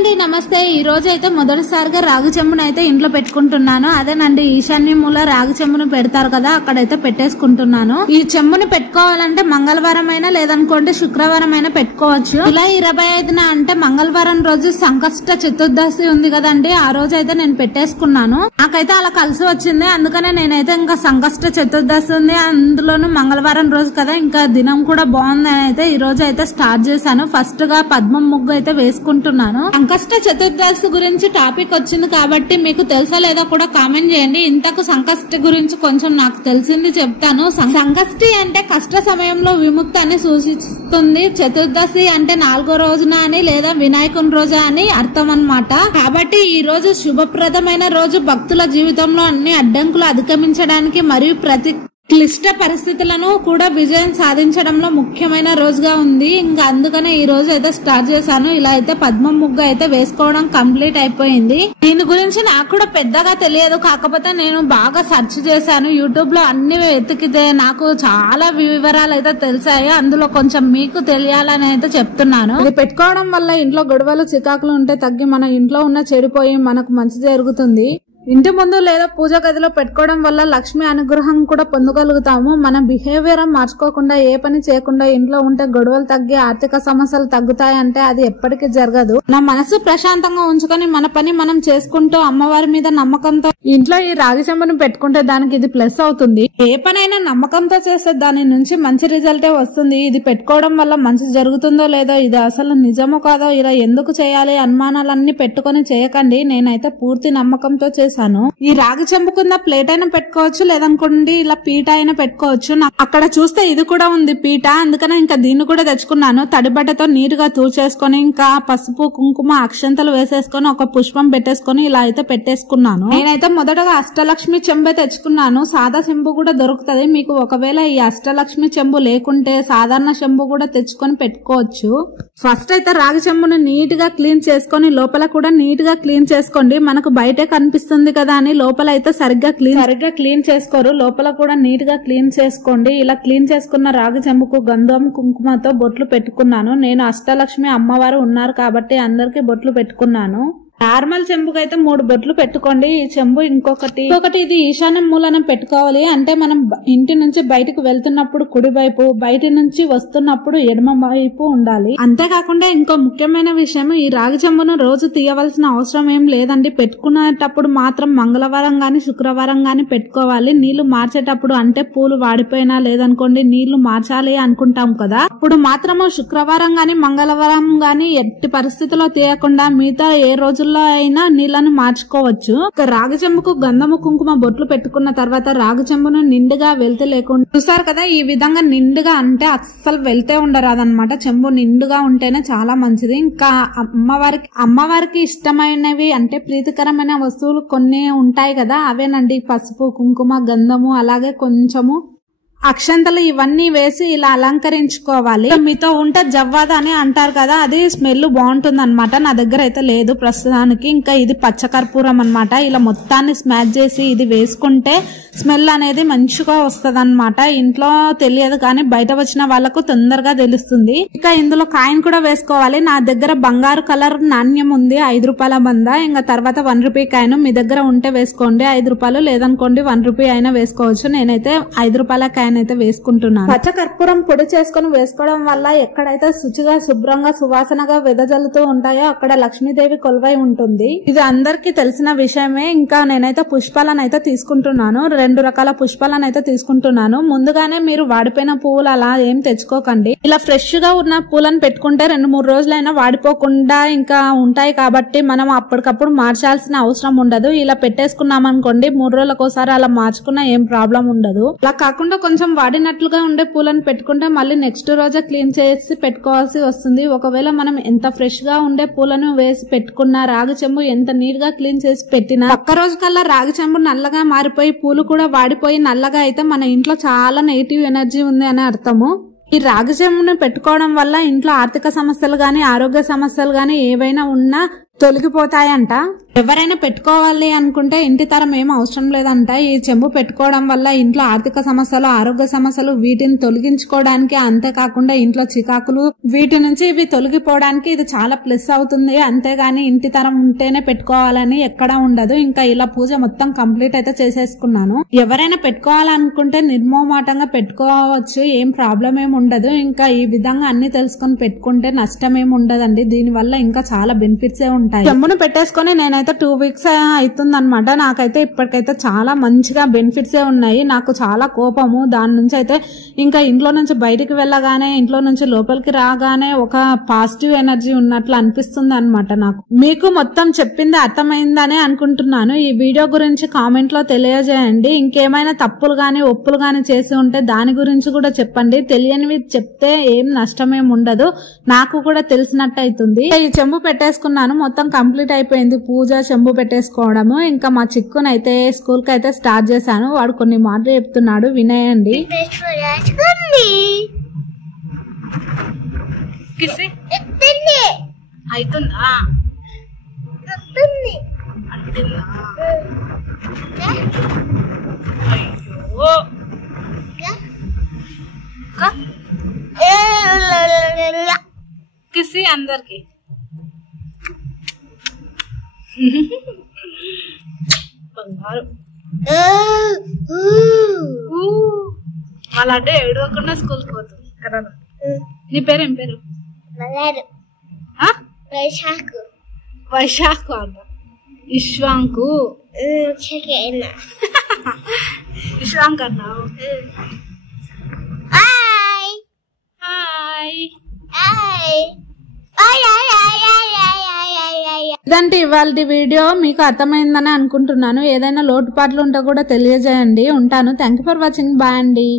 అండి నమస్తే। ఈ రోజు అయితే మొదటిసారిగా రాగి చెంబును అయితే ఇంట్లో పెట్టుకుంటున్నాను। అదేనండి ఈశాన్య మూల రాగి చెంబును పెడతారు కదా, అక్కడైతే పెట్టేసుకుంటున్నాను। ఈ చెంబుని పెట్టుకోవాలంటే మంగళవారం అయినా లేదనుకోండి శుక్రవారం అయినా పెట్టుకోవచ్చు। జూలై 25న అంటే మంగళవారం రోజు సంకష్ట చతుర్దశి ఉంది కదండి, ఆ రోజు అయితే నేను పెట్టేసుకున్నాను। నాకైతే అలా కలిసి వచ్చింది, అందుకనే నేనైతే ఇంకా సంకష్ట చతుర్దశి ఉంది, అందులోనూ మంగళవారం రోజు కదా, ఇంకా దినం కూడా బాగుందని అయితే ఈ రోజు అయితే స్టార్ట్ చేశాను। ఫస్ట్ గా పద్మం ముగ్గు అయితే వేసుకుంటున్నాను। సంకష్ట చతుర్దశి గురించి టాపిక్ వచ్చింది కాబట్టి మీకు తెలుసా లేదా కూడా కామెంట్ చేయండి। ఇంతకు సంకష్టి గురించి కొంచెం నాకు తెలిసింది చెప్తాను। సంకష్టి అంటే కష్ట సమయంలో విముక్తి అని సూచిస్తుంది। చతుర్దశి అంటే 4వ రోజున అని లేదా వినాయకుని రోజు అని అర్థం అన్నమాట। కాబట్టి ఈ రోజు శుభప్రదమైన రోజు, భక్తుల జీవితంలో అన్ని అడ్డంకులు అధిగమించడానికి మరియు ప్రతి క్లిష్ట పరిస్థితులను కూడా విజయం సాధించడంలో ముఖ్యమైన రోజుగా ఉంది। ఇంకా అందుకనే ఈ రోజు అయితే స్టార్ట్ చేశాను। ఇలా అయితే పద్మం ముగ్గు అయితే వేసుకోవడం కంప్లీట్ అయిపోయింది। దీని గురించి నాకు కూడా పెద్దగా తెలియదు, కాకపోతే నేను బాగా సెర్చ్ చేశాను యూట్యూబ్ లో, అన్ని వెతికితే నాకు చాలా వివరాలు అయితే తెలిసాయి। అందులో కొంచెం మీకు తెలియాలని అయితే చెప్తున్నాను। ఇది పెట్టుకోవడం వల్ల ఇంట్లో గొడవలు చికాకులు ఉంటే తగ్గి మన ఇంట్లో ఉన్న చెడిపోయి మనకు మంచి జరుగుతుంది। ఇంటి ముందు లేదా పూజ గదిలో పెట్టుకోవడం వల్ల లక్ష్మి అనుగ్రహం కూడా పొందగలుగుతాము। మన బిహేవియర్ మార్చుకోకుండా ఏ పని చేయకుండా ఇంట్లో ఉంటే గొడవలు తగ్గి ఆర్థిక సమస్యలు తగ్గుతాయంటే అది ఎప్పటికీ జరగదు। నా మనసు ప్రశాంతంగా ఉంచుకొని మన పని మనం చేసుకుంటూ అమ్మవారి మీద నమ్మకంతో ఇంట్లో ఈ రాగి చెంబును పెట్టుకుంటే దానికి ఇది ప్లస్ అవుతుంది। ఏ పనైనా నమ్మకంతో చేస్తే దాని నుంచి మంచి రిజల్టే వస్తుంది। ఇది పెట్టుకోవడం వల్ల మంచి జరుగుతుందో లేదో, ఇది అసలు నిజమో కాదో, ఇలా ఎందుకు చేయాలి అనుమానాలన్నీ పెట్టుకొని చేయకండి। నేనైతే పూర్తి నమ్మకంతో చేశాను। ఈ రాగి చెంబుకున్న ప్లేట్ అయినా పెట్టుకోవచ్చు, లేదనుకోండి ఇలా పీట అయినా పెట్టుకోవచ్చు। అక్కడ చూస్తే ఇది కూడా ఉంది పీట, అందుకనే ఇంకా దీన్ని కూడా తెచ్చుకున్నాను। తడి బట్టతో నీట్ గా తూర్చేసుకొని ఇంకా పసుపు కుంకుమ అక్షంతలు వేసేసుకొని ఒక పుష్పం పెట్టేసుకొని ఇలా అయితే పెట్టేసుకున్నాను। నేనైతే మొదటగా అష్టలక్ష్మి చెంబే తెచ్చుకున్నాను। సాదా చెంబు కూడా దొరుకుతుంది మీకు, ఒకవేళ ఈ అష్టలక్ష్మి చెంబు లేకుంటే సాధారణ చెంబు కూడా తెచ్చుకొని పెట్టుకోవచ్చు। ఫస్ట్ అయితే రాగి చెంబును నీట్ గా క్లీన్ చేసుకొని లోపల కూడా నీట్ గా క్లీన్ చేసుకోండి। మనకు బయటే కనిపిస్తుంది కదా అని లోపల అయితే సరిగ్గా క్లీన్ చేసుకోరు, లోపల కూడా నీట్ గా క్లీన్ చేసుకోండి। ఇలా క్లీన్ చేసుకున్న రాగి చెంబుకు గంధం కుంకుమతో బొట్లు పెట్టుకున్నాను। నేను అష్టలక్ష్మి అమ్మవారు ఉన్నారు కాబట్టి అందరికి బొట్లు పెట్టుకున్నాను। నార్మల్ చెంబుకి అయితే 3 బొట్లు పెట్టుకోండి। ఈ చెంబు ఇంకొకటి ఇది ఈశాన్య మూలన పెట్టుకోవాలి, అంటే మనం ఇంటి నుంచి బయటకు వెళ్తున్నప్పుడు కుడి వైపు, బయట నుంచి వస్తున్నప్పుడు ఎడమ వైపు ఉండాలి। అంతేకాకుండా ఇంకో ముఖ్యమైన విషయం, ఈ రాగి చెంబును రోజు తీయవలసిన అవసరం ఏం లేదండి। పెట్టుకునేటప్పుడు మాత్రం మంగళవారం గాని శుక్రవారం గాని పెట్టుకోవాలి। నీళ్లు మార్చేటప్పుడు అంటే పూలు వాడిపోయినా లేదనుకోండి నీళ్లు మార్చాలి అనుకుంటాం కదా, అప్పుడు మాత్రము శుక్రవారం గాని మంగళవారం గాని ఎట్టి పరిస్థితిలో తీయకుండా మిగతా ఏ రోజుల్లో అయినా నీళ్లను మార్చుకోవచ్చు। రాగి చెంబుకు గంధము కుంకుమ బొట్లు పెట్టుకున్న తర్వాత రాగి చెంబును నిండుగా వెళ్తే లేకుండా చూసారు కదా, ఈ విధంగా నిండుగా అంటే అస్సలు వెళ్తే ఉండరాదన్నమాట। చెంబు నిండుగా ఉంటేనే చాలా మంచిది। ఇంకా అమ్మవారికి ఇష్టమైనవి అంటే ప్రీతికరమైన వస్తువులు కొన్ని ఉంటాయి కదా, అవేనండి పసుపు కుంకుమ గంధము అలాగే కొంచెము అక్షంతలు ఇవన్నీ వేసి ఇలా అలంకరించుకోవాలి। మీతో ఉంటే జవ్వాద అని అంటారు కదా, అది స్మెల్ బాగుంటుంది అనమాట, నా దగ్గర అయితే లేదు ప్రస్తుతానికి। ఇంకా ఇది పచ్చకర్పూరం అన్నమాట, ఇలా మొత్తాన్ని స్మాష్ చేసి ఇది వేసుకుంటే స్మెల్ అనేది మంచిగా వస్తుంది అనమాట। ఇంట్లో తెలియదు కానీ బయట వచ్చిన వాళ్ళకు తొందరగా తెలుస్తుంది। ఇంకా ఇందులో కాయిన్ కూడా వేసుకోవాలి। నా దగ్గర బంగారు కలర్ నాణ్యం ఉంది 5 రూపాయల బంద, ఇంకా తర్వాత 1 రూపీ కాయిన్ మీ దగ్గర ఉంటే వేసుకోండి, 5 రూపాయలు లేదనుకోండి 1 రూపీ అయినా వేసుకోవచ్చు। నేనైతే 5 రూపాయల కాయిన్ అయితే వేసుకుంటున్నాను। పచ్చ కర్పూరం పొడి చేసుకుని వేసుకోవడం వల్ల ఎక్కడైతే శుచిగా శుభ్రంగా సువాసనగా వెదజల్లుతూ ఉంటాయో అక్కడ లక్ష్మీదేవి కొలువై ఉంటుంది। ఇది అందరికీ తెలిసిన విషయమే। ఇంకా నేనైతే పుష్పాలను అయితే తీసుకుంటున్నాను, 2 రకాల పుష్పాలను అయితే తీసుకుంటున్నాను। ముందుగానే మీరు వాడిపోయిన పువ్వులు అలా ఏం తెచ్చుకోకండి, ఇలా ఫ్రెష్ గా ఉన్న పూలను పెట్టుకుంటే 2-3 రోజులైనా వాడిపోకుండా ఇంకా ఉంటాయి కాబట్టి మనం అప్పటికప్పుడు మార్చాల్సిన అవసరం ఉండదు। ఇలా పెట్టేసుకున్నాం అనుకోండి 3 రోజులకోసారి అలా మార్చుకున్నా ఏం ప్రాబ్లం ఉండదు। అలా కాకుండా కొంచెం వాడినట్లుగా ఉండే పూలను పెట్టుకుంటే మళ్ళీ నెక్స్ట్ రోజే క్లీన్ చేసి పెట్టుకోవాల్సి వస్తుంది। ఒకవేళ మనం ఎంత ఫ్రెష్ గా ఉండే పూలను వేసి పెట్టుకున్నా రాగి చెంబు ఎంత నీట్ గా క్లీన్ చేసి పెట్టినా ఒక్క రోజు కల్లా రాగి చెంబు నల్లగా మారిపోయి పూలు కూడా వాడిపోయి నల్లగా అయితే మన ఇంట్లో చాలా నెగిటివ్ ఎనర్జీ ఉంది అని అర్థము। ఈ రాగి చెంబును పెట్టుకోవడం వల్ల ఇంట్లో ఆర్థిక సమస్యలు గాని ఆరోగ్య సమస్యలు గాని ఏవైనా ఉన్నా తొలగిపోతాయంట। ఎవరైనా పెట్టుకోవాలి అనుకుంటే ఇంటి తరం ఏం అవసరం లేదంట. ఈ చెంబు పెట్టుకోవడం వల్ల ఇంట్లో ఆర్థిక సమస్యలు, ఆరోగ్య సమస్యలు వీటిని తొలగించుకోవడానికి, అంతేకాకుండా ఇంట్లో చికాకులు వీటి నుంచి ఇవి తొలగిపోవడానికి ఇది చాలా ప్లస్ అవుతుంది. అంతేగాని ఇంటి తరం ఉంటేనే పెట్టుకోవాలని ఎక్కడా ఉండదు. ఇంకా ఇలా పూజ మొత్తం కంప్లీట్ అయితే చేసేసుకున్నాను. ఎవరైనా పెట్టుకోవాలనుకుంటే నిర్మోమాటంగా పెట్టుకోవచ్చు, ఏం ప్రాబ్లం ఏమి ఉండదు. ఇంకా ఈ విధంగా అన్ని తెలుసుకొని పెట్టుకుంటే నష్టం ఏమి ఉండదండి. దీని వల్ల ఇంకా చాలా బెనిఫిట్స్ ఉంటాయి. చెంబును పెట్టేసుకొని నేనైతే 2 weeks అవుతుంది అనమాట. నాకైతే ఇప్పటికైతే చాలా మంచిగా బెనిఫిట్స్ ఉన్నాయి. నాకు చాలా కోపము దాని నుంచి అయితే ఇంకా ఇంట్లో నుంచి బయటికి వెళ్ళగానే, ఇంట్లో నుంచి లోపలికి రాగానే ఒక పాజిటివ్ ఎనర్జీ ఉన్నట్లు అనిపిస్తుంది అనమాట. నాకు మీకు మొత్తం చెప్పింది అర్థమైందనే అనుకుంటున్నాను. ఈ వీడియో గురించి కామెంట్ లో తెలియజేయండి. ఇంకేమైనా తప్పులు గాని ఒప్పులు గాని చేసి ఉంటే దాని గురించి కూడా చెప్పండి. తెలియనివి చెప్తే ఏం నష్టం ఏం ఉండదు, నాకు కూడా తెలిసినట్టు అవుతుంది. ఈ చెంబు పెట్టేసుకున్నాను, మొత్తం కంప్లీట్ అయిపోయింది పూజ, చెంబు పెట్టేసుకోవడము. ఇంకా మా చిక్కునైతే స్కూల్ కి అయితే స్టార్ట్ చేశాను. వాడు కొన్ని మాటలు చెప్తున్నాడు, వినేయండి. కిసి అందరికి బంగారు వాళ్ళ అంటే ఏడవకుండా స్కూల్కి పోతుంది కదా. నీ పేరు ఏం పేరు? వైశాఖు అంట. ఇశ్వాంకు ఇశ్వాంక్ అన్నావు. ఇదంటే ఇవాళ వీడియో. మీకు అర్థమైందని అనుకుంటున్నాను. ఏదైనా లోటుపాట్లు ఉంటే కూడా తెలియజేయండి. ఉంటాను. Thank you for watching. Bye అండి.